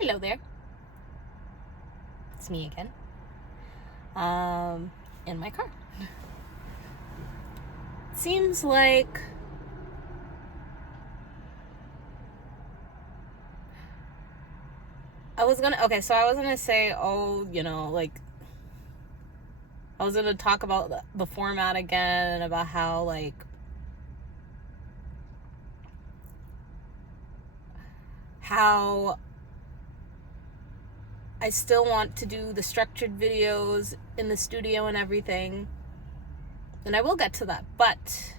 Hello there. It's me again. In my car. Seems like I was gonna say, I was gonna talk about the format again, about how I still want to do the structured videos in the studio and everything. And I will get to that. But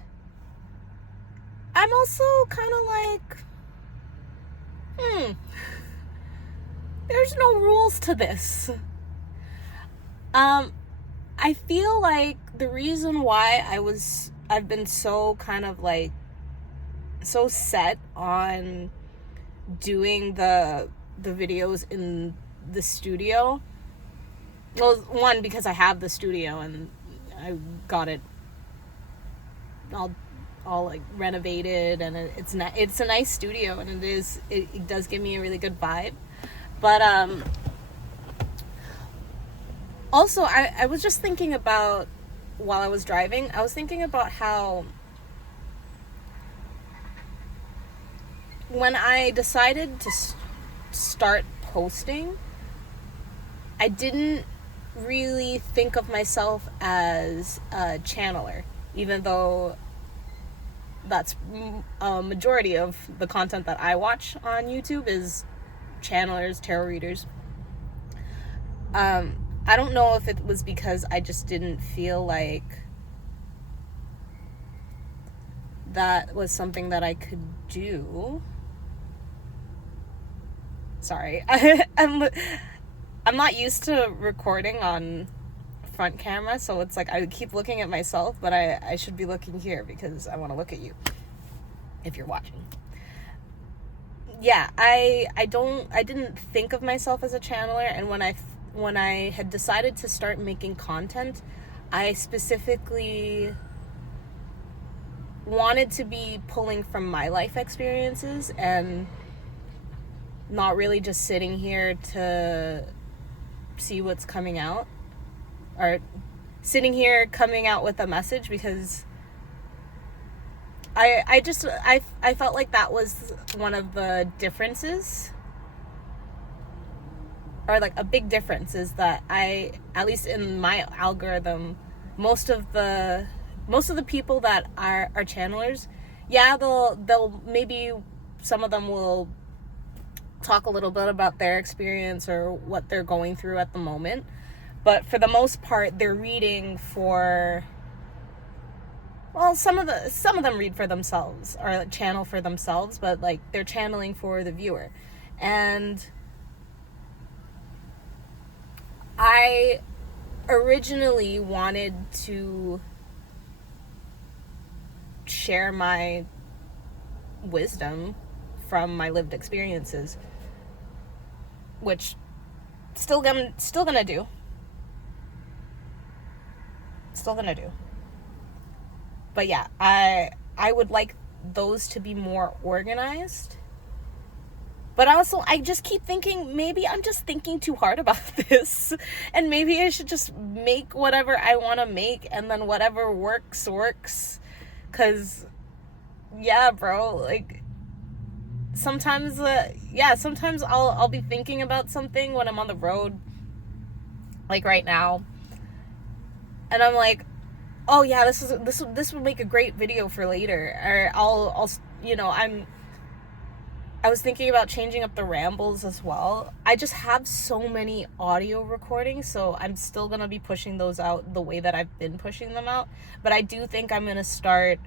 I'm also kind of like, there's no rules to this. I feel like the reason why I've been so kind of like so set on doing the videos in the studio. Well, one, because I have the studio and I got it all like renovated, and it's a nice studio, and it does give me a really good vibe. But also I was just thinking about, while I was driving, I was thinking about how when I decided to start posting, I didn't really think of myself as a channeler, even though that's a majority of the content that I watch on YouTube is channelers, tarot readers. I don't know if it was because I just didn't feel like that was something that I could do. Sorry. I'm not used to recording on front camera, so it's like I keep looking at myself, but I should be looking here because I want to look at you if you're watching. Yeah, I didn't think of myself as a channeler, and when I had decided to start making content, I specifically wanted to be pulling from my life experiences and not really just sitting here to see what's coming out, or sitting here coming out with a message, because I felt like that was one of the differences, or like a big difference, is that at least in my algorithm, most of the people that are channelers, yeah, they'll maybe some of them will talk a little bit about their experience or what they're going through at the moment, but for the most part they're reading for, well, some of them read for themselves or channel for themselves, but like they're channeling for the viewer. And I originally wanted to share my wisdom from my lived experiences, which still gonna do. But yeah, I would like those to be more organized. But also, I just keep thinking, maybe I'm just thinking too hard about this, and maybe I should just make whatever I want to make, and then whatever works. Cause yeah, bro, like sometimes I'll be thinking about something when I'm on the road, like right now, and I'm like, oh yeah, this would make a great video for later. Or I was thinking about changing up the rambles as well. I just have so many audio recordings, so I'm still gonna be pushing those out the way that I've been pushing them out, but I do think I'm gonna start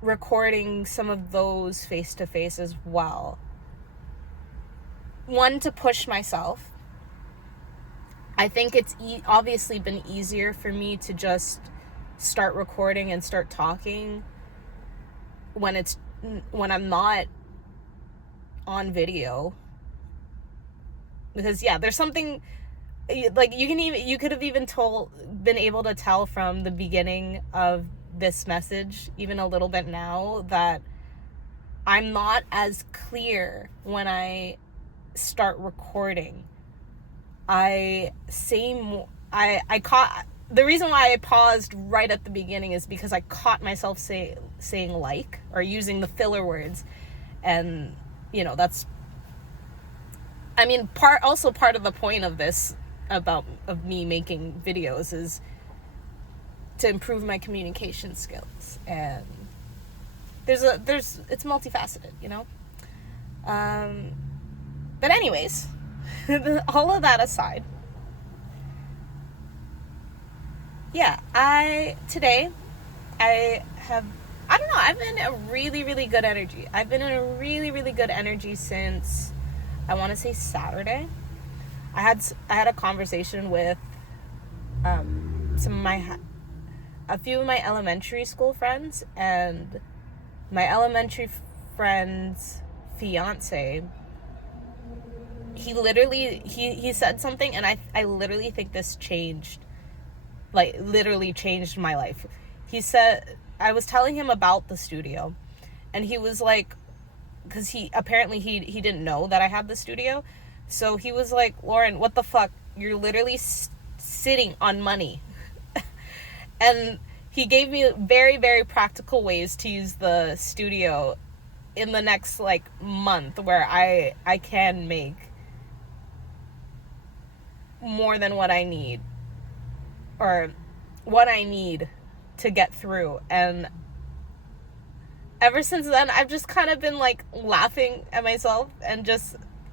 recording some of those face-to-face as well. One, to push myself. I think it's obviously been easier for me to just start recording and start talking when I'm not on video, because yeah, there's something like you could have even been able to tell from the beginning of this message, even a little bit now, that I'm not as clear when I start recording, I caught, the reason why I paused right at the beginning is because I caught myself saying like, or using the filler words. And, you know, that's, I mean, part of the point of this, of me making videos, is to improve my communication skills. And it's multifaceted, you know? But anyways, all of that aside, yeah, today, I don't know, I've been in a really, really good energy. I've been in a really, really good energy since, I want to say, Saturday. I had a conversation with a few of my elementary school friends, and my elementary friend's fiance. He literally he said something, and I literally think this literally changed my life. He said, I was telling him about the studio, and he was like, because he didn't know that I had the studio, so he was like, Lauren, what the fuck, you're literally sitting on money. And he gave me very, very practical ways to use the studio in the next like month, where I can make more than what I need, or what I need to get through. And ever since then, I've just kind of been like laughing at myself, and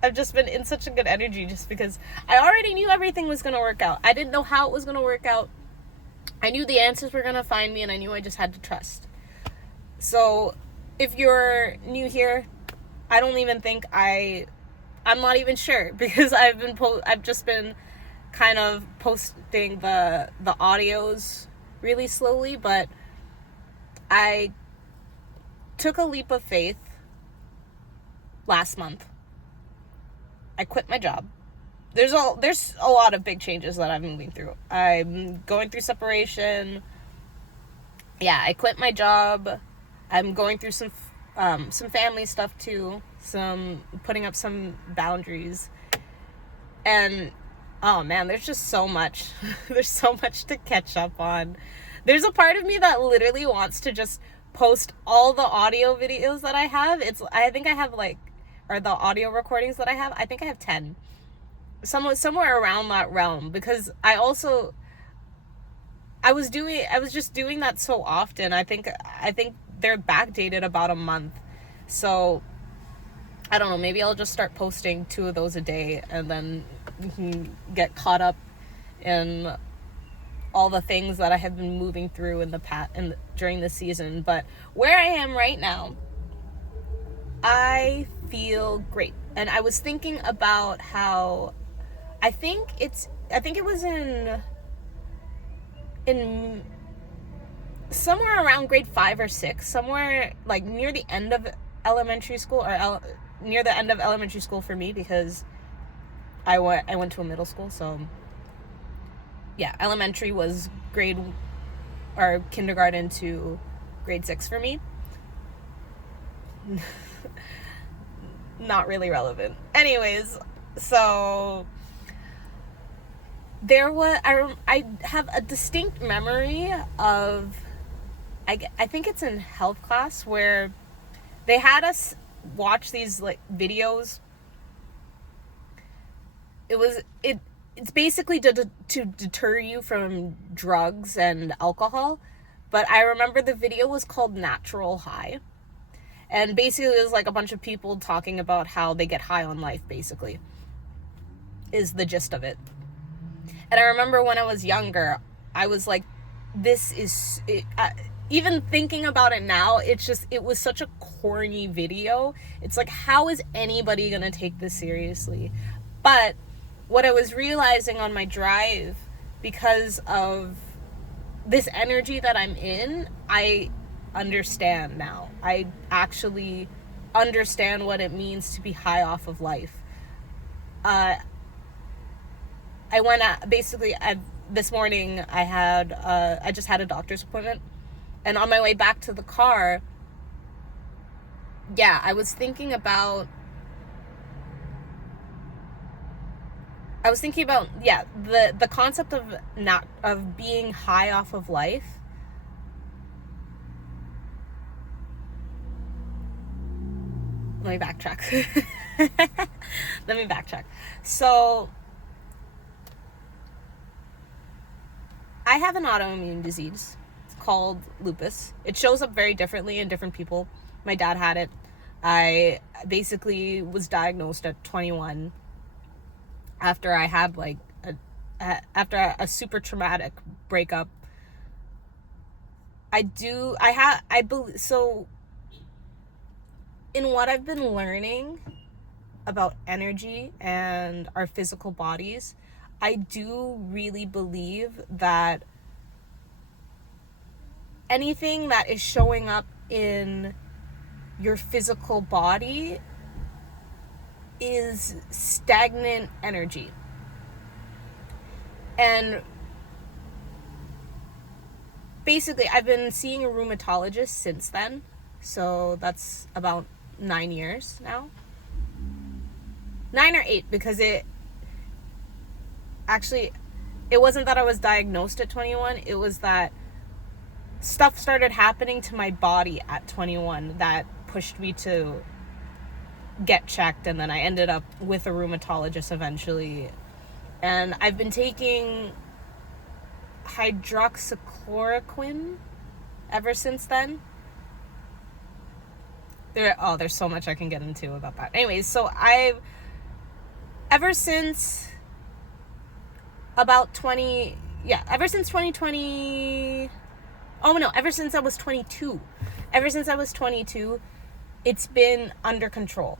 I've just been in such a good energy, just because I already knew everything was going to work out. I didn't know how it was going to work out. I knew the answers were going to find me, and I knew I just had to trust. So if you're new here, I don't even think I'm not even sure, because I've just been kind of posting the audios really slowly, but I took a leap of faith last month. I quit my job. There's a lot of big changes that I'm moving through. I'm going through separation. Yeah, I quit my job. I'm going through some family stuff too. Putting up some boundaries. And oh man, there's just so much. There's so much to catch up on. There's a part of me that literally wants to just post all the audio videos that I have. I think I have or the audio recordings that I have, I think I have 10. Somewhere around that realm, because I was just doing that so often. I think they're backdated about a month. So I don't know, maybe I'll just start posting 2 of those a day, and then you can get caught up in all the things that I have been moving through in the past and during the season. But where I am right now, I feel great. And I was thinking about how I think it was in somewhere around grade 5 or 6, somewhere like near the end of elementary school, or near the end of elementary school for me, because I went to a middle school. So yeah, elementary was kindergarten to grade 6 for me. Not really relevant. Anyways, so I have a distinct memory of, I think it's in health class, where they had us watch these like videos. It's basically to deter you from drugs and alcohol, but I remember the video was called Natural High. And basically it was like a bunch of people talking about how they get high on life, basically, is the gist of it. And I remember when I was younger, I was like, even thinking about it now, it was such a corny video. It's like, how is anybody going to take this seriously? But what I was realizing on my drive, because of this energy that I'm in, I understand now. I actually understand what it means to be high off of life. This morning I just had a doctor's appointment, and on my way back to the car, I was thinking about I was thinking about, yeah, the concept of being high off of life. Let me backtrack. Let me backtrack. So, I have an autoimmune disease called lupus. It shows up very differently in different people. My dad had it. I basically was diagnosed at 21 after I had like after a super traumatic breakup. I believe, so in what I've been learning about energy and our physical bodies, I do really believe that anything that is showing up in your physical body is stagnant energy. And basically, I've been seeing a rheumatologist since then. So that's about 9 years now. 9 or 8, because it wasn't that I was diagnosed at 21. It was that stuff started happening to my body at 21 that pushed me to get checked, and then I ended up with a rheumatologist eventually. And I've been taking hydroxychloroquine ever since then. There's so much I can get into about that. Anyways, so ever since 2020, ever since I was 22. Ever since I was 22, it's been under control.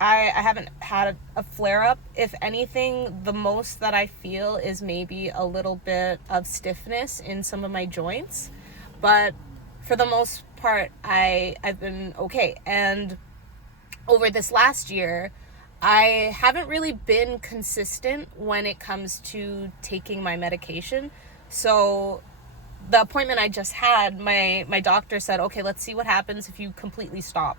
I haven't had a flare-up. If anything, the most that I feel is maybe a little bit of stiffness in some of my joints. But for the most part, I've been okay. And over this last year, I haven't really been consistent when it comes to taking my medication. So the appointment I just had, my doctor said, okay, let's see what happens if you completely stop.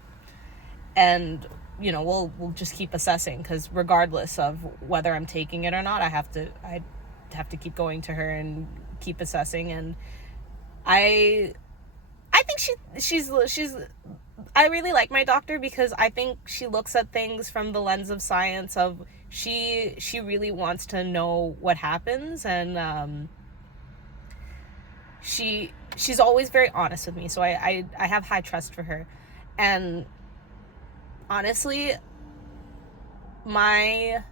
And, we'll just keep assessing, because regardless of whether I'm taking it or not, I have to keep going to her and keep assessing. And I think she's I really like my doctor, because I think she looks at things from the lens of science. Of she really wants to know what happens, and she's always very honest with me, so I have high trust for her. And honestly, my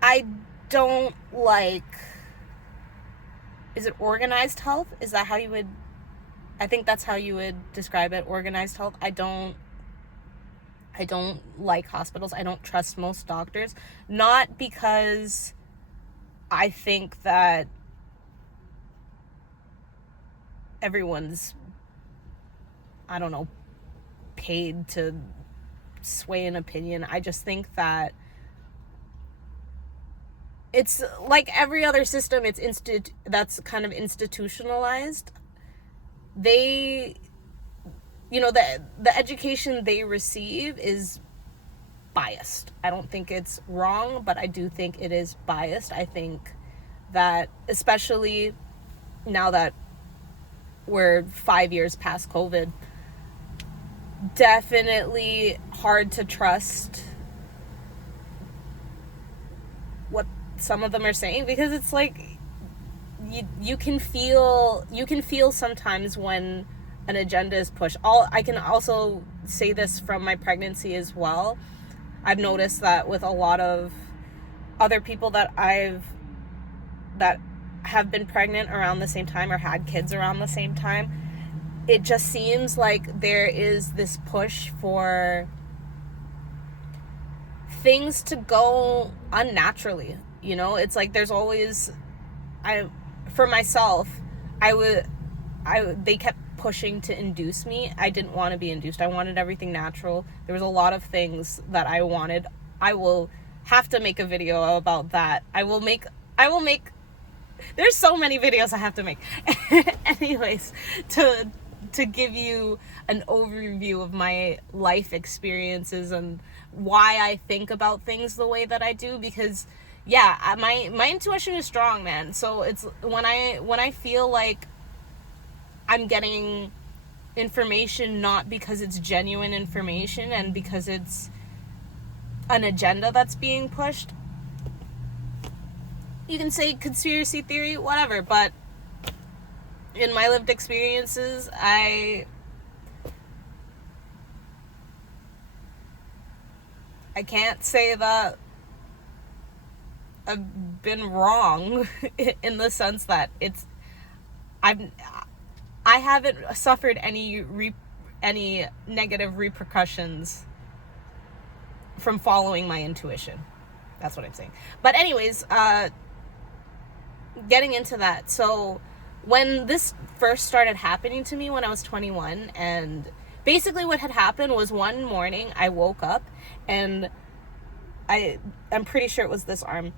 I don't like, is it organized health? Is that how you would, I think that's how you would describe it, organized health. I don't like hospitals. I don't trust most doctors. Not because I think that everyone's, paid to sway an opinion. I just think that it's like every other system. That's kind of institutionalized. They, the education they receive is biased. I don't think it's wrong, but I do think it is biased. I think that, especially now that we're 5 years past COVID, definitely hard to trust what some of them are saying, because it's like you can feel sometimes when an agenda is pushed. I can also say this from my pregnancy as well. I've noticed that with a lot of other people that have been pregnant around the same time or had kids around the same time, it just seems like there is this push for things to go unnaturally. It's like there's always, for myself, they kept pushing to induce me. I didn't want to be induced. I wanted everything natural. There was a lot of things that I wanted. I will have to make a video about that. I will make, there's so many videos I have to make. Anyways, to to give you an overview of my life experiences and why I think about things the way that I do, because yeah, my intuition is strong, man. So it's when I feel like I'm getting information not because it's genuine information and because it's an agenda that's being pushed. You can say conspiracy theory, whatever, but in my lived experiences, I can't say that I've been wrong in the sense that I haven't suffered any negative repercussions from following my intuition. That's what I'm saying. But anyways, getting into that. So when this first started happening to me when I was 21, and basically what had happened was one morning I woke up and I'm pretty sure it was this arm.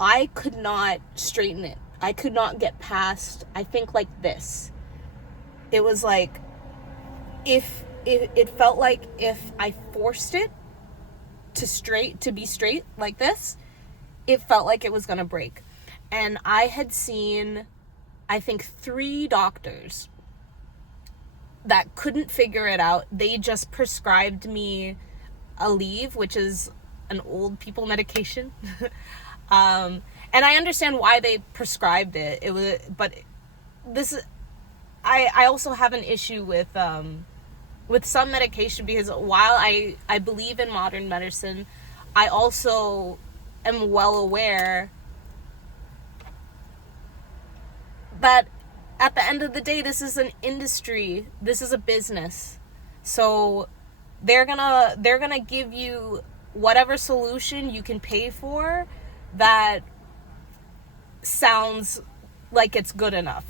I could not straighten it. I could not get past, I think, like this. It was like, if it felt like if I forced it to be straight like this, it felt like it was gonna break. And I had seen, I think, 3 doctors that couldn't figure it out. They just prescribed me Aleve, which is an old people medication. And I understand why they prescribed it. But I also have an issue with some medication, because while I believe in modern medicine, I also am well aware that at the end of the day, this is an industry, this is a business. So they're gonna give you whatever solution you can pay for that sounds like it's good enough,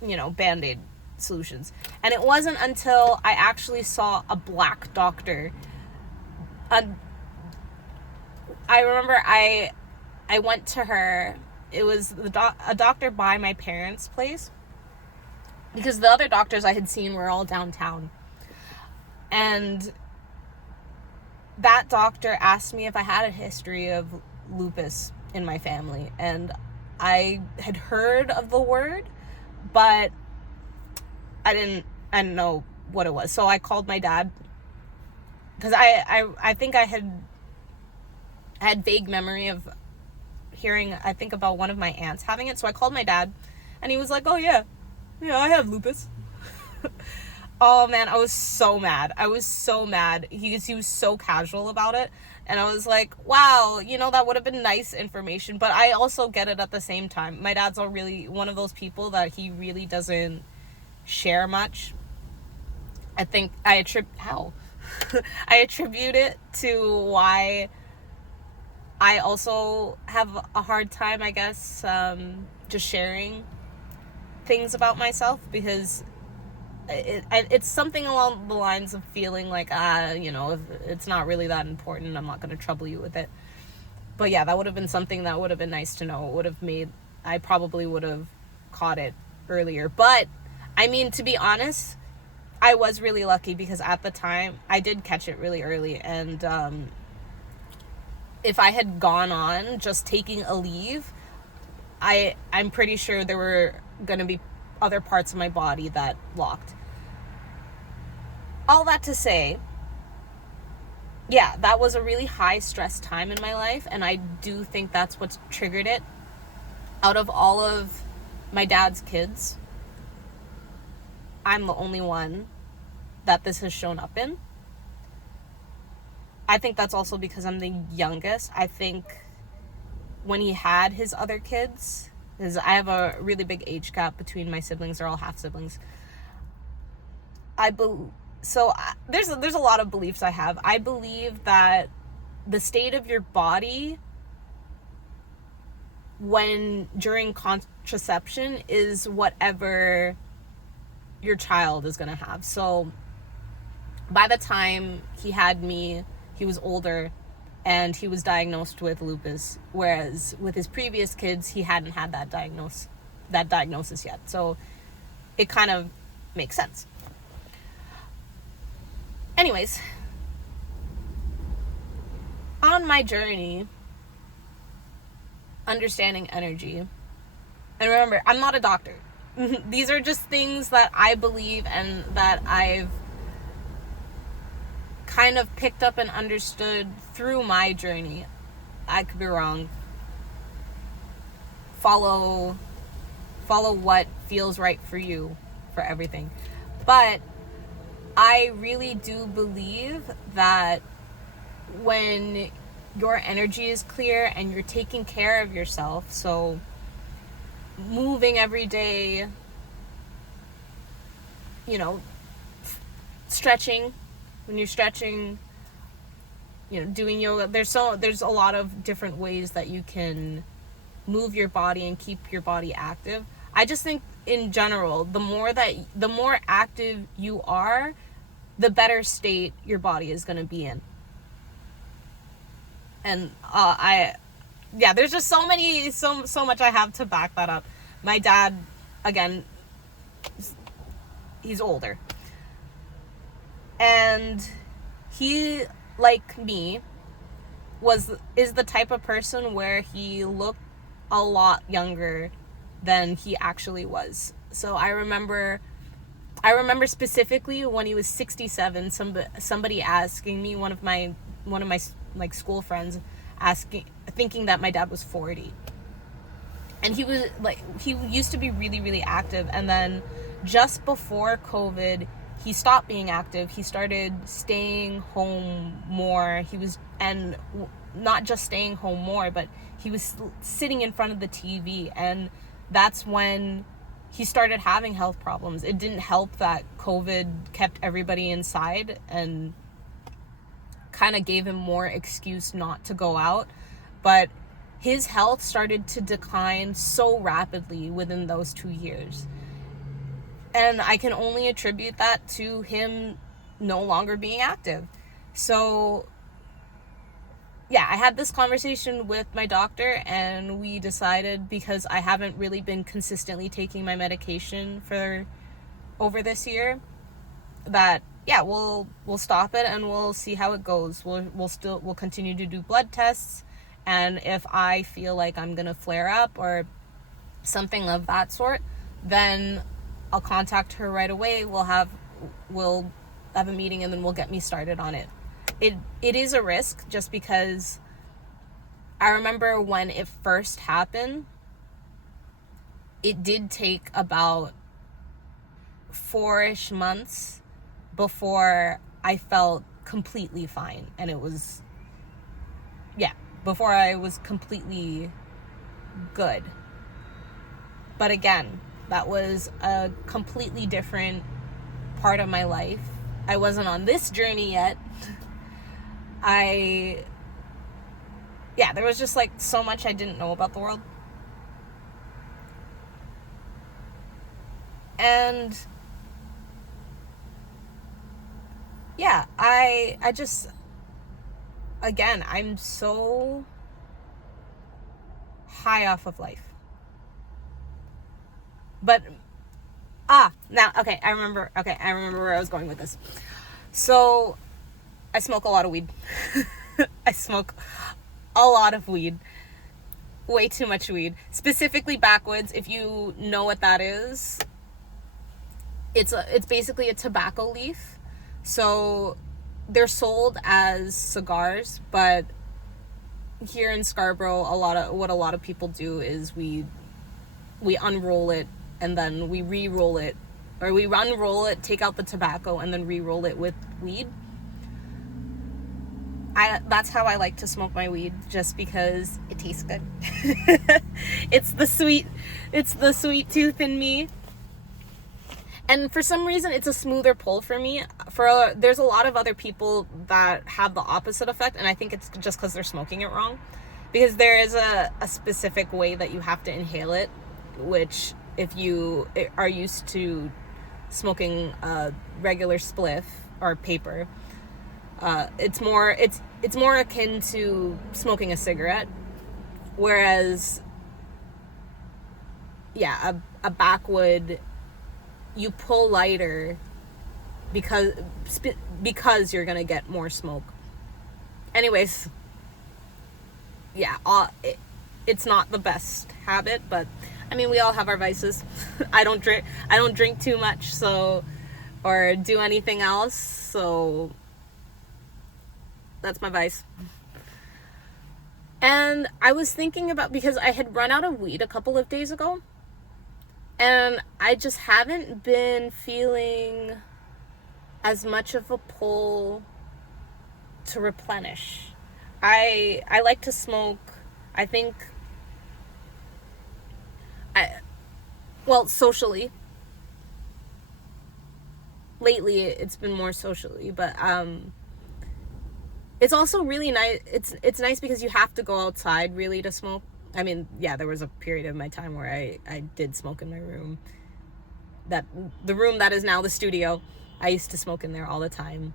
Band-Aid solutions. And it wasn't until I actually saw a black doctor. I remember I went to her. It was a doctor by my parents' place, because the other doctors I had seen were all downtown. And that doctor asked me if I had a history of lupus in my family, and I had heard of the word, but I didn't know what it was. So I called my dad, because I think I had vague memory of hearing, I think, about one of my aunts having it. So I called my dad, and he was like, "Oh yeah, I have lupus." Oh man, I was so mad. He was so casual about it. And I was like, wow, that would have been nice information. But I also get it at the same time. My dad's really one of those people that he really doesn't share much. I think I attribute it to why I also have a hard time, I guess, just sharing things about myself, because it's something along the lines of feeling like, if it's not really that important, I'm not going to trouble you with it. But yeah, that would have been something that would have been nice to know. I probably would have caught it earlier. But, I mean, to be honest, I was really lucky, because at the time, I did catch it really early. And if I had gone on just taking Aleve, I'm pretty sure there were going to be other parts of my body that locked. All that to say, yeah, that was a really high stress time in my life, and I do think that's what's triggered it. Out of all of my dad's kids, I'm the only one that this has shown up in. I think that's also because I'm the youngest. I think when he had his other kids, because I have a really big age gap between my siblings. They're all half siblings. There's a lot of beliefs I have. I believe that the state of your body during contraception is whatever your child is going to have. So by the time he had me, he was older, and he was diagnosed with lupus, whereas with his previous kids, he hadn't had that diagnosis yet. So it kind of makes sense. Anyways, on my journey, understanding energy, and remember, I'm not a doctor. These are just things that I believe and that I've kind of picked up and understood through my journey. I could be wrong. Follow what feels right for you for everything. But I really do believe that when your energy is clear and you're taking care of yourself, so moving every day, you know, stretching, when you're stretching, you know, doing yoga, there's a lot of different ways that you can move your body and keep your body active. I just think in general, the more active you are, the better state your body is going to be in. And there's just so much I have to back that up. My dad, again, he's older. And he, like me, is the type of person where he looked a lot younger than he actually was. So I remember specifically when he was 67, somebody asking me, one of my like school friends thinking that my dad was 40. And he used to be really, really active, and then just before COVID, he stopped being active. He started staying home more. And not just staying home more, but he was sitting in front of the TV, and that's when he started having health problems. It didn't help that COVID kept everybody inside and kind of gave him more excuse not to go out, but his health started to decline so rapidly within those 2 years. And I can only attribute that to him no longer being active. So yeah, I had this conversation with my doctor, and we decided, because I haven't really been consistently taking my medication for over this year, that yeah, we'll stop it and we'll see how it goes. We'll continue to do blood tests, and if I feel like I'm gonna flare up or something of that sort, then I'll contact her right away. We'll have a meeting, and then we'll get me started on it. It is a risk, just because I remember when it first happened, it did take about 4-ish months before I felt completely fine. And it was, before I was completely good. But again, that was a completely different part of my life. I wasn't on this journey yet. There was just like so much I didn't know about the world. And I just, again, I'm so high off of life. But now, okay, I remember where I was going with this. So I smoke a lot of weed. I smoke a lot of weed. Way too much weed. Specifically backwoods, if you know what that is. It's basically a tobacco leaf. So they're sold as cigars, but here in Scarborough, what a lot of people do is we unroll it, and then we re-roll it, or we unroll it, take out the tobacco, and then re-roll it with weed. That's how I like to smoke my weed, just because it tastes good. It's the sweet tooth in me. And for some reason, it's a smoother pull for me. There's a lot of other people that have the opposite effect, and I think it's just because they're smoking it wrong. Because there is a specific way that you have to inhale it, which if you are used to smoking a regular spliff or paper, it's more akin to smoking a cigarette. Whereas, a backwood you pull lighter because you're gonna get more smoke. Anyways, yeah, it's not the best habit, but I mean, we all have our vices. I don't drink too much, so, or do anything else, so that's my vice. And I was thinking about, because I had run out of weed a couple of days ago, and I just haven't been feeling as much of a pull to replenish. I like to smoke. I think socially. Lately it's been more socially, but it's also really nice. It's nice because you have to go outside really to smoke. I mean, yeah, there was a period of my time where I did smoke in my room. The room that is now the studio. I used to smoke in there all the time.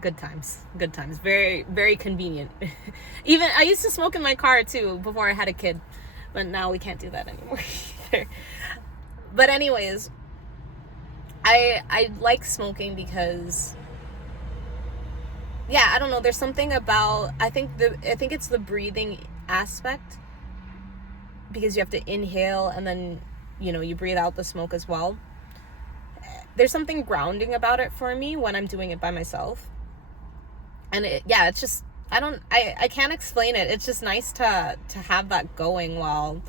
Good times. Very, very convenient. Even I used to smoke in my car too before I had a kid, but now we can't do that anymore either. But anyways, I like smoking because, yeah, I don't know, there's something about, I think it's the breathing aspect, because you have to inhale and then, you breathe out the smoke as well. There's something grounding about it for me when I'm doing it by myself. And it's just, I can't explain it. It's just nice to have that going while,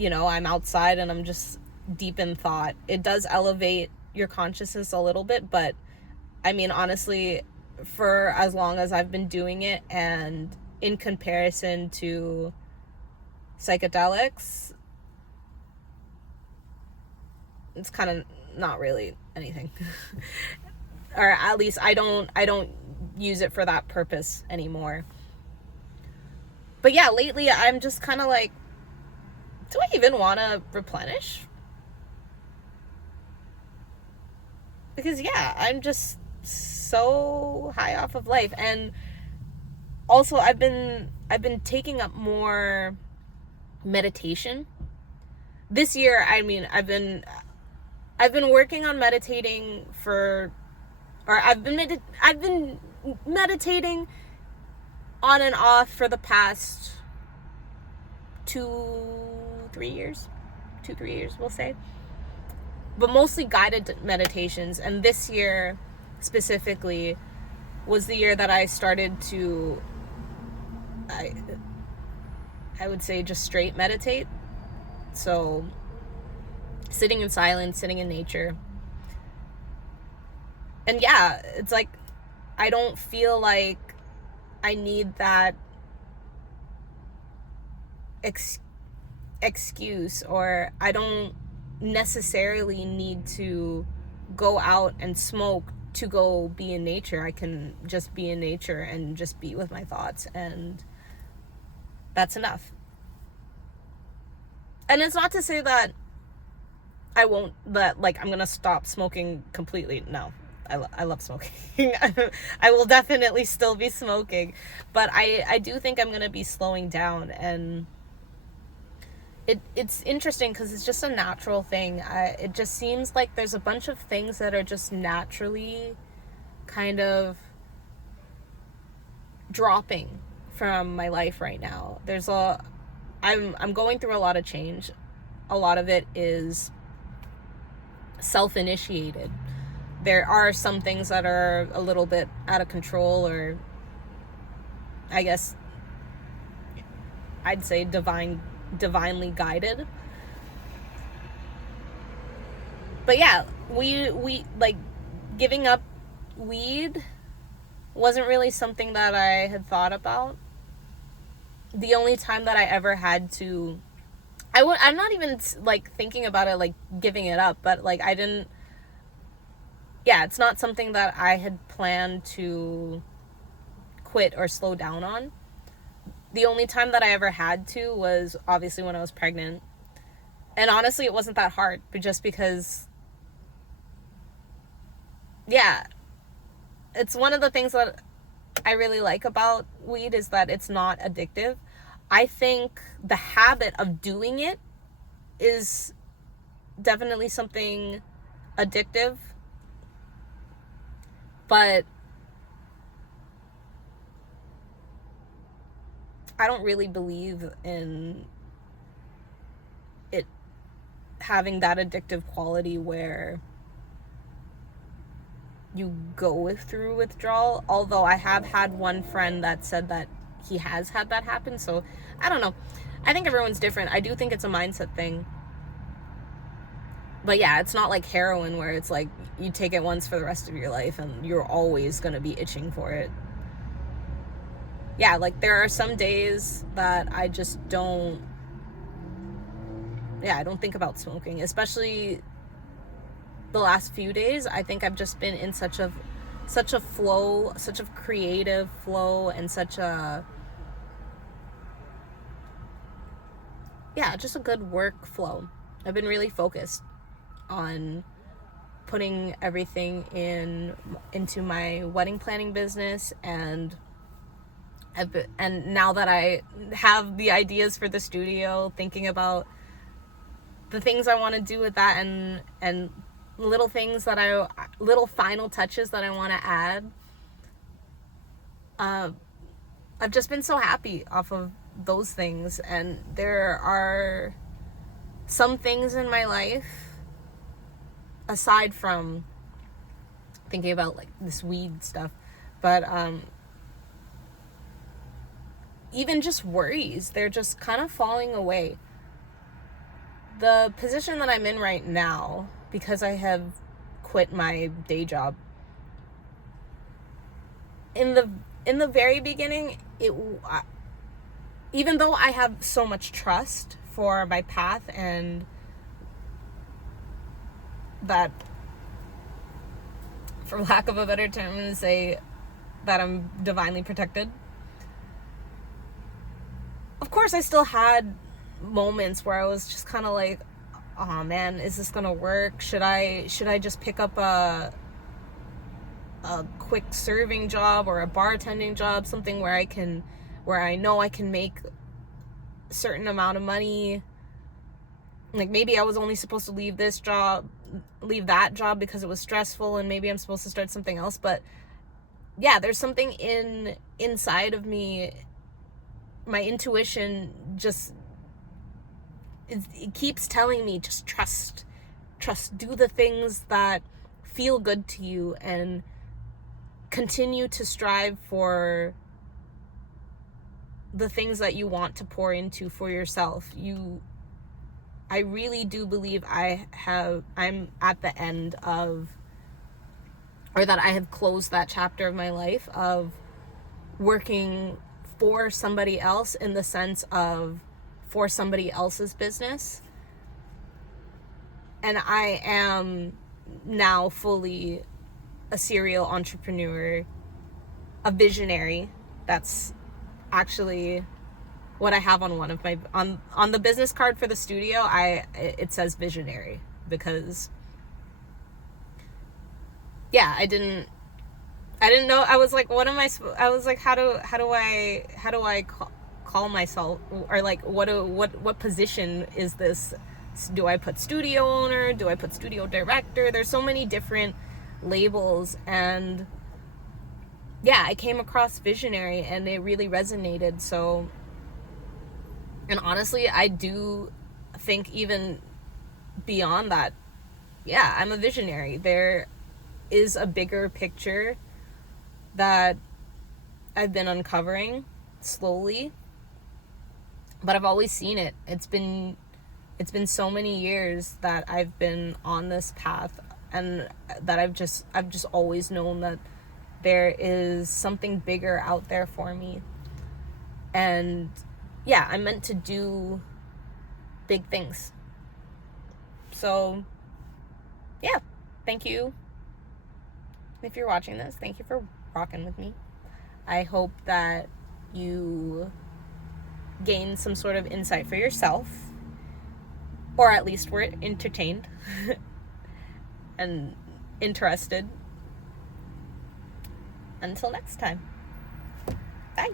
I'm outside and I'm just deep in thought. It does elevate your consciousness a little bit, but I mean, honestly, for as long as I've been doing it, and in comparison to psychedelics, it's kind of not really anything. Or at least I don't use it for that purpose anymore. But yeah, lately I'm just kind of like, do I even want to replenish? Because yeah, I'm just so high off of life. And also I've been taking up more meditation this year. I mean, I've been working on meditating I've been meditating on and off for the past 2-3 years, we'll say, but mostly guided meditations. And this year specifically was the year that I started to, I would say, just straight meditate. So sitting in silence, sitting in nature. And yeah, it's like, I don't feel like I need that excuse, or I don't necessarily need to go out and smoke to go be in nature. I can just be in nature and just be with my thoughts, and that's enough. And it's not to say that I'm gonna stop smoking completely. No, I love smoking. I will definitely still be smoking, but I do think I'm gonna be slowing down. And it's interesting because it's just a natural thing. It just seems like there's a bunch of things that are just naturally kind of dropping from my life right now. I'm going through a lot of change. A lot of it is self-initiated. There are some things that are a little bit out of control, or I guess I'd say divinely guided. But yeah, we like, giving up weed wasn't really something that I had thought about. The only time that I ever had to, I'm not even like thinking about it like giving it up, but like it's not something that I had planned to quit or slow down on. The only time that I ever had to was obviously when I was pregnant. And honestly, it wasn't that hard, but just because, yeah, it's one of the things that I really like about weed is that it's not addictive. I think the habit of doing it is definitely something addictive, but I don't really believe in it having that addictive quality where you go through withdrawal, although I have had one friend that said that he has had that happen. So I don't know, I think everyone's different. I do think it's a mindset thing, but yeah, it's not like heroin where it's like you take it once for the rest of your life and you're always going to be itching for it. Yeah, like there are some days that I just don't think about smoking, especially the last few days. I think I've just been in such a flow, such a creative flow, and such a just a good work flow. I've been really focused on putting everything into my wedding planning business, and now that I have the ideas for the studio, thinking about the things I want to do with that, and little things that little final touches that I want to add. I've just been so happy off of those things, and there are some things in my life aside from thinking about like this weed stuff, but even just worries, they're just kind of falling away. The position that I'm in right now, because I have quit my day job, in the very beginning, even though I have so much trust for my path, and that, for lack of a better term, I'm going to say that I'm divinely protected. Of course, I still had moments where I was just kind of like, oh man, is this gonna work? Should I just pick up a quick serving job or a bartending job, something where I know I can make a certain amount of money? Like maybe I was only supposed to leave that job because it was stressful, and maybe I'm supposed to start something else. But yeah, there's something inside of me, my intuition just, it keeps telling me, just trust, do the things that feel good to you, and continue to strive for the things that you want to pour into for yourself. I really do believe I'm at the end of, or that I have closed that chapter of my life of working for somebody else, in the sense of for somebody else's business. And I am now fully a serial entrepreneur, a visionary. That's actually what I have on one of my, on the business card for the studio. It says visionary, because yeah, I didn't know. I was like, what am I was like, how do I call myself, or like what position is this? Do I put studio owner? Do I put studio director? There's so many different labels, and yeah, I came across visionary and it really resonated. So, and honestly, I do think even beyond that, yeah, I'm a visionary. There is a bigger picture that I've been uncovering slowly, but I've always seen it. It's been so many years that I've been on this path, and that I've just always known that there is something bigger out there for me. And yeah, I'm meant to do big things. So yeah, thank you. If you're watching this, thank you for rocking with me. I hope that you gain some sort of insight for yourself, or at least were entertained and interested. Until next time. Bye.